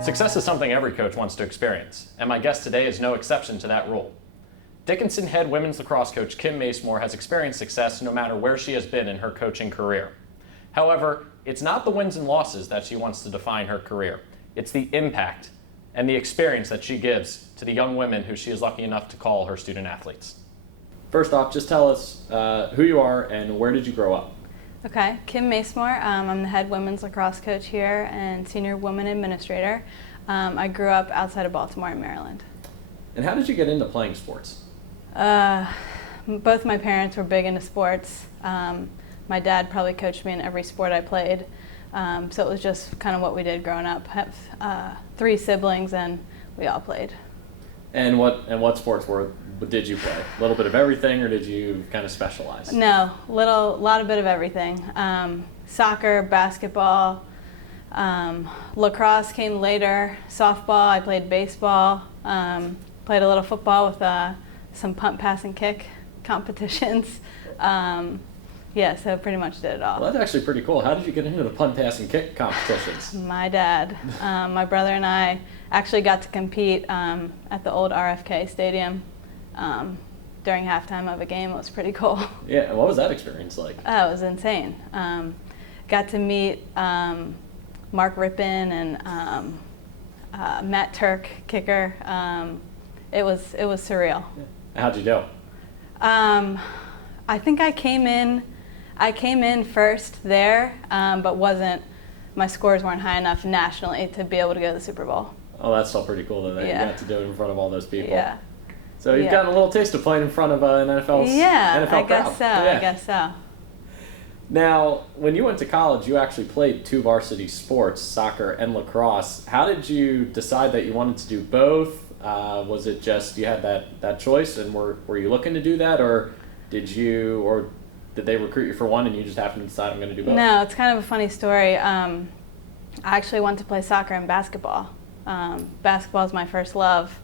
Success is something every coach wants to experience, and my guest today is no exception to that rule. Dickinson head women's lacrosse coach Coach Masimore has experienced success no matter where she has been in her coaching career. However, it's not the wins and losses that she wants to define her career. It's the impact and the experience that she gives to the young women who she is lucky enough to call her student athletes. First off, just tell us who you are and where did you grow up? Okay, Coach Masimore. I'm the head women's lacrosse coach here and senior women administrator. I grew up outside of Baltimore in Maryland. And how did you get into playing sports? Both my parents were big into sports. My dad probably coached me in every sport I played. So it was just kind of what we did growing up. I have 3 siblings and we all played. And what sports did you play? A little bit of everything, or did you kind of specialize? No, lot of bit of everything. Soccer, basketball, lacrosse came later. Softball, I played baseball. Played a little football with some punt, pass, and kick competitions. Yeah, so pretty much did it all. Well, that's actually pretty cool. How did you get into the punt, pass, and kick competitions? My dad. My brother and I actually got to compete at the old RFK Stadium during halftime of a game. It was pretty cool. Yeah, and what was that experience like? Oh, it was insane. Got to meet Mark Rippon and Matt Turk, kicker. It was surreal. Yeah. How'd you do? I think I came in first there, but my scores weren't high enough nationally to be able to go to the Super Bowl. Oh, that's still pretty cool that you got to do it in front of all those people. Yeah. So you've gotten a little taste of playing in front of an NFL crowd. I guess so. Yeah. I guess so. Now, when you went to college, you actually played 2 varsity sports, soccer and lacrosse. How did you decide that you wanted to do both? Was it just you had that choice, and were you looking to do that, or did they recruit you for one and you just happened to decide I'm going to do both? No, it's kind of a funny story. I actually wanted to play soccer and basketball. Basketball is my first love,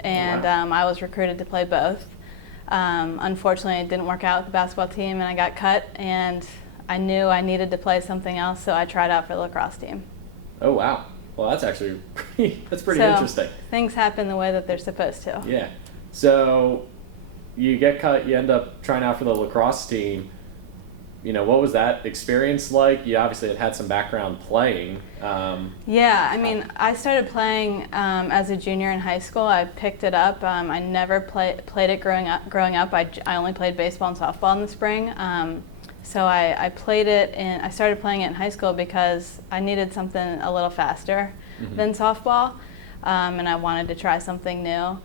and I was recruited to play both. Unfortunately, it didn't work out with the basketball team, and I got cut, and I knew I needed to play something else, so I tried out for the lacrosse team. Oh, wow. Well, that's actually pretty interesting. Things happen the way that they're supposed to. Yeah. So you get cut, you end up trying out for the lacrosse team. You know, what was that experience like? You obviously had some background playing. Yeah, I mean, I started playing as a junior in high school. I picked it up. I never played it growing up. I only played baseball and softball in the spring. So I played it, and I started playing it in high school because I needed something a little faster than softball, and I wanted to try something new.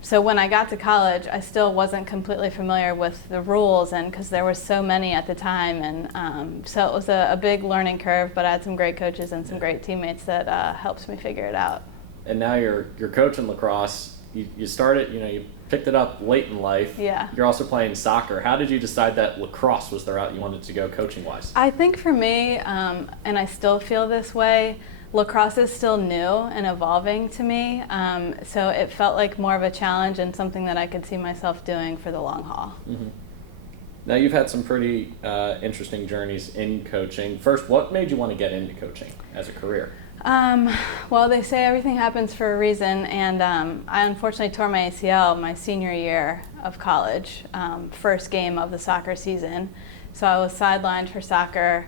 So when I got to college, I still wasn't completely familiar with the rules, and because there were so many at the time, and so it was a big learning curve. But I had some great coaches and some great teammates that helped me figure it out. And now you're coaching lacrosse. You started, you picked it up late in life. Yeah. You're also playing soccer. How did you decide that lacrosse was the route you wanted to go coaching-wise? I think for me, and I still feel this way, lacrosse is still new and evolving to me, so it felt like more of a challenge and something that I could see myself doing for the long haul. Mm-hmm. Now, you've had some pretty interesting journeys in coaching. First, what made you want to get into coaching as a career? Well, they say everything happens for a reason, and I unfortunately tore my ACL my senior year of college, first game of the soccer season. So I was sidelined for soccer,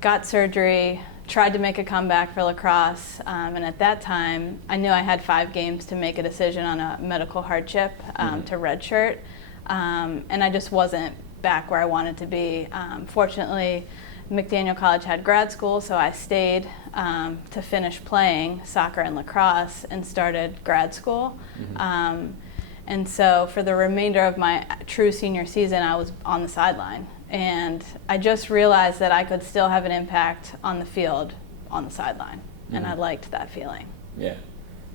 got surgery, tried to make a comeback for lacrosse, and at that time I knew I had 5 games to make a decision on a medical hardship to redshirt, and I just wasn't back where I wanted to be. Fortunately, McDaniel College had grad school, so I stayed to finish playing soccer and lacrosse and started grad school. And so for the remainder of my true senior season, I was on the sideline. And I just realized that I could still have an impact on the field on the sideline. And I liked that feeling. Yeah.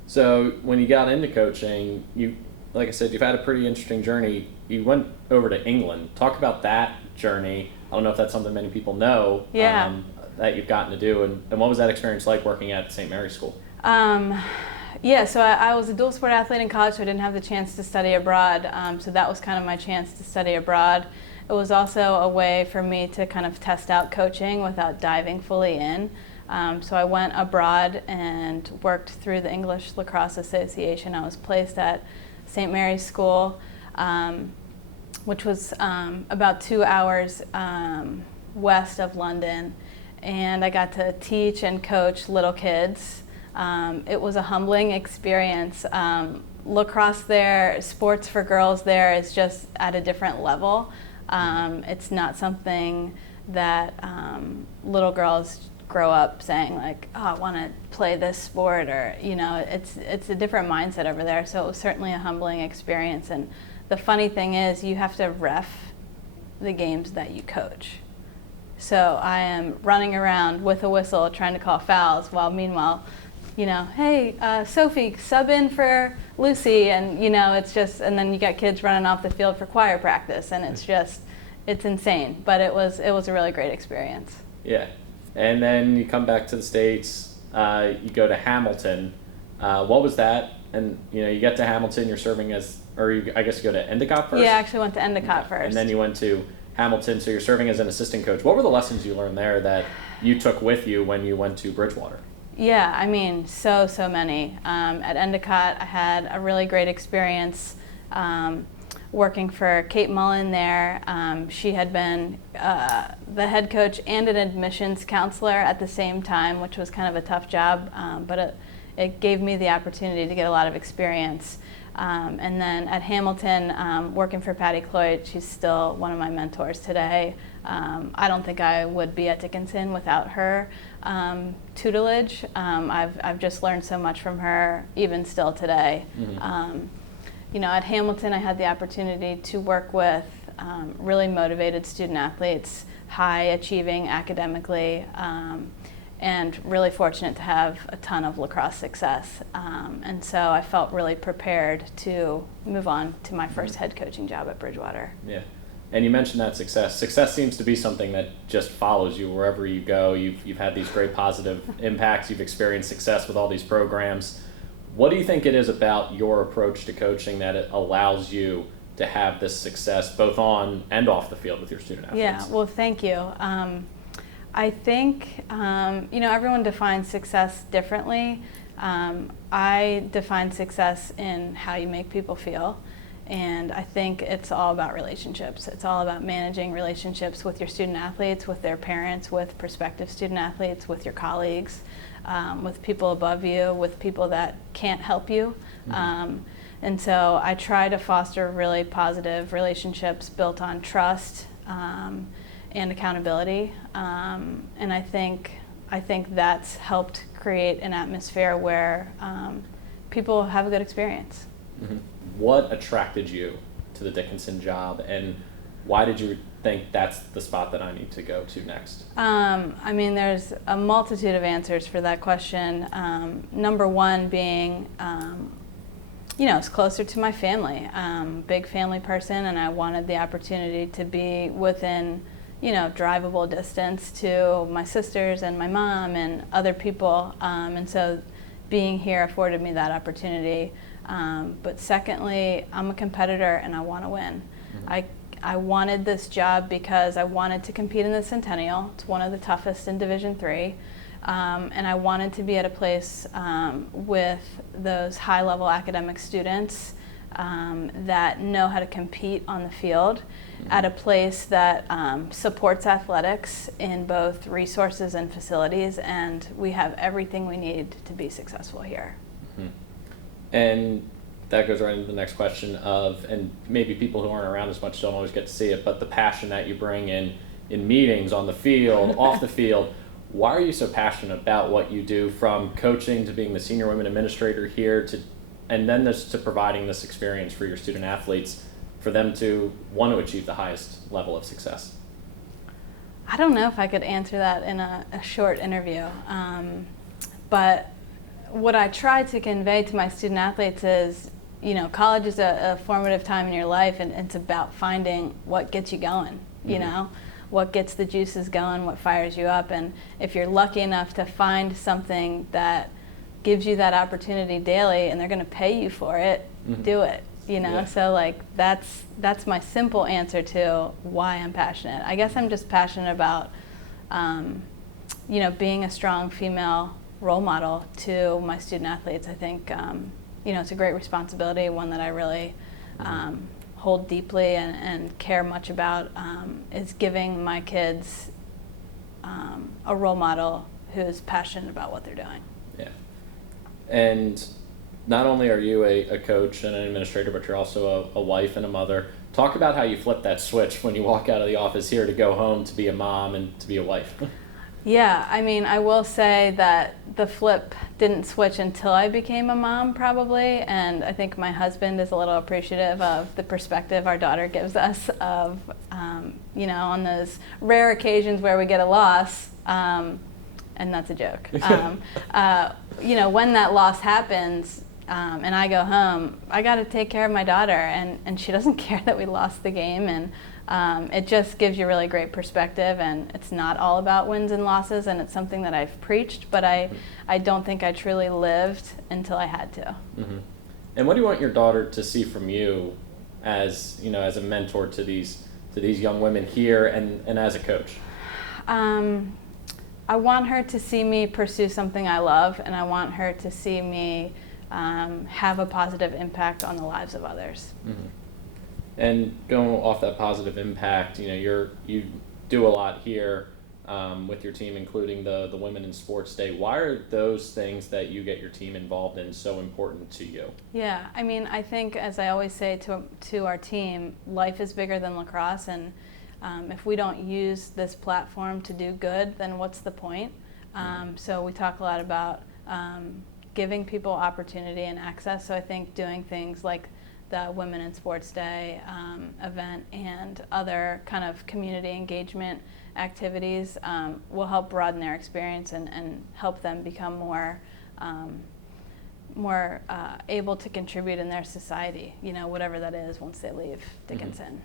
So when you got into coaching, like I said, you've had a pretty interesting journey. You went over to England. Talk about that journey. I don't know if that's something many people know that you've gotten to do. And what was that experience like working at St. Mary's School? Yeah, so I was a dual sport athlete in college, so I didn't have the chance to study abroad. So that was kind of my chance to study abroad. It was also a way for me to kind of test out coaching without diving fully in. So I went abroad and worked through the English Lacrosse Association. I was placed at St. Mary's School, which was about 2 hours west of London. And I got to teach and coach little kids. It was a humbling experience. Lacrosse there, sports for girls there is just at a different level. It's not something that little girls grow up saying like, oh, I want to play this sport, or it's a different mindset over there. So it was certainly a humbling experience. And the funny thing is, you have to ref the games that you coach. So I am running around with a whistle trying to call fouls, while meanwhile, hey, Sophie, sub in for Lucy, and it's just, and then you got kids running off the field for choir practice, and it's insane. But it was a really great experience. Yeah, and then you come back to the States, you go to Hamilton. What was that? And you get to Hamilton, you're serving as, I guess you go to Endicott first? Yeah, I actually went to Endicott first. And then you went to Hamilton, so you're serving as an assistant coach. What were the lessons you learned there that you took with you when you went to Bridgewater? Yeah, I mean, so many. At Endicott, I had a really great experience working for Kate Mullen there. She had been the head coach and an admissions counselor at the same time, which was kind of a tough job, but it gave me the opportunity to get a lot of experience. And then at Hamilton, working for Patty Cloyd, she's still one of my mentors today. I don't think I would be at Dickinson without her tutelage. I've just learned so much from her, even still today. Mm-hmm. At Hamilton, I had the opportunity to work with really motivated student athletes, high achieving academically, and really fortunate to have a ton of lacrosse success. And so I felt really prepared to move on to my first head coaching job at Bridgewater. Yeah. And you mentioned that success. Success seems to be something that just follows you wherever you go. You've had these great positive impacts. You've experienced success with all these programs. What do you think it is about your approach to coaching that it allows you to have this success both on and off the field with your student athletes? Yeah, well, thank you. I think, everyone defines success differently. I define success in how you make people feel. And I think it's all about relationships. It's all about managing relationships with your student athletes, with their parents, with prospective student athletes, with your colleagues, with people above you, with people that can't help you. Mm-hmm. And so I try to foster really positive relationships built on trust and accountability. And I think that's helped create an atmosphere where people have a good experience. Mm-hmm. What attracted you to the Dickinson job, and why did you think that's the spot that I need to go to next? There's a multitude of answers for that question. Number one being, it's closer to my family. Big family person, and I wanted the opportunity to be within, drivable distance to my sisters and my mom and other people. And so being here afforded me that opportunity. But secondly, I'm a competitor and I want to win. Mm-hmm. I wanted this job because I wanted to compete in the Centennial. It's one of the toughest in Division III. And I wanted to be at a place with those high-level academic students that know how to compete on the field, mm-hmm. at a place that supports athletics in both resources and facilities, and we have everything we need to be successful here. Mm-hmm. And that goes right into the next question of, and maybe people who aren't around as much don't always get to see it, but the passion that you bring in meetings, on the field, off the field. Why are you so passionate about what you do, from coaching to being the senior women administrator here and then to providing this experience for your student athletes, for them to want to achieve the highest level of success? I don't know if I could answer that in a short interview, but what I try to convey to my student athletes is, college is a formative time in your life, and it's about finding what gets you going, mm-hmm. What gets the juices going, what fires you up. And if you're lucky enough to find something that gives you that opportunity daily and they're going to pay you for it, mm-hmm. do it. Yeah. So that's my simple answer to why I'm passionate. I guess I'm just passionate about being a strong female role model to my student athletes. I think, it's a great responsibility, one that I really hold deeply and care much about, is giving my kids a role model who's passionate about what they're doing. Yeah. And not only are you a coach and an administrator, but you're also a wife and a mother. Talk about how you flip that switch when you walk out of the office here to go home to be a mom and to be a wife. Yeah, I will say that the flip didn't switch until I became a mom, probably, and I think my husband is a little appreciative of the perspective our daughter gives us of, on those rare occasions where we get a loss, and that's a joke. When that loss happens, and I go home, I got to take care of my daughter, and she doesn't care that we lost the game, and it just gives you really great perspective, and it's not all about wins and losses, and it's something that I've preached, but I don't think I truly lived until I had to. Mm-hmm. And what do you want your daughter to see from you as a mentor to these young women here and as a coach? I want her to see me pursue something I love, and I want her to see me have a positive impact on the lives of others. Mm-hmm. And going off that positive impact, you do a lot here with your team, including the Women in Sports Day. Why are those things that you get your team involved in so important to you? Yeah, I think, as I always say to our team, life is bigger than lacrosse, and if we don't use this platform to do good, then what's the point? So we talk a lot about giving people opportunity and access. So I think doing things like the Women in Sports Day event and other kind of community engagement activities will help broaden their experience and help them become more able to contribute in their society, whatever that is once they leave Dickinson.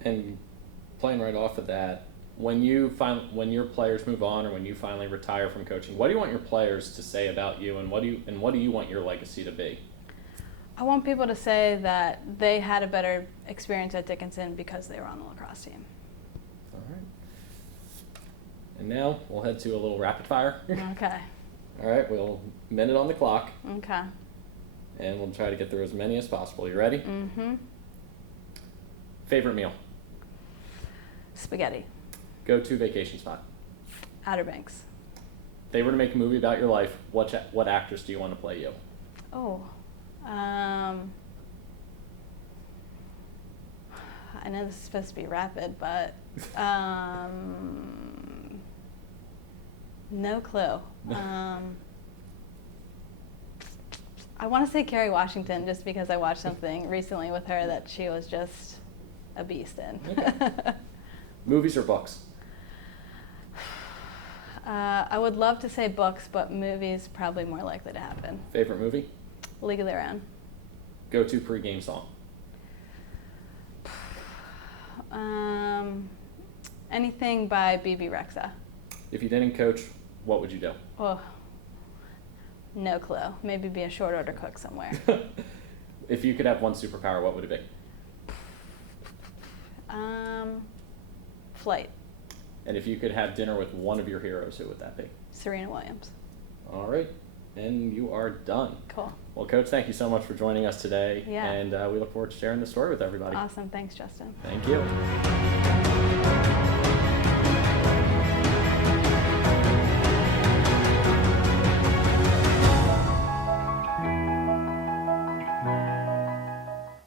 Mm-hmm. And playing right off of that, when your players move on or when you finally retire from coaching, what do you want your players to say about you, and what do you want your legacy to be? I want people to say that they had a better experience at Dickinson because they were on the lacrosse team. All right. And now we'll head to a little rapid fire. Okay. All right, minute on the clock. Okay. And we'll try to get through as many as possible. You ready? Mm-hmm. Favorite meal? Spaghetti. Go-to vacation spot? Outer Banks. If they were to make a movie about your life, what actress do you want to play you? Oh. I know this is supposed to be rapid, but no clue. I want to say Kerry Washington, just because I watched something recently with her that she was just a beast in. Okay. Movies or books? I would love to say books, but movies probably more likely to happen. Favorite movie? League of Their Own. Go-to pregame song? Anything by BB Rexa. If you didn't coach, what would you do? Oh, no clue. Maybe be a short order cook somewhere. If you could have one superpower, what would it be? Flight. And if you could have dinner with one of your heroes, who would that be? Serena Williams. All right. And you are done. Cool. Well, Coach, thank you so much for joining us today. Yeah. And we look forward to sharing the story with everybody. Awesome. Thanks, Justin. Thank you.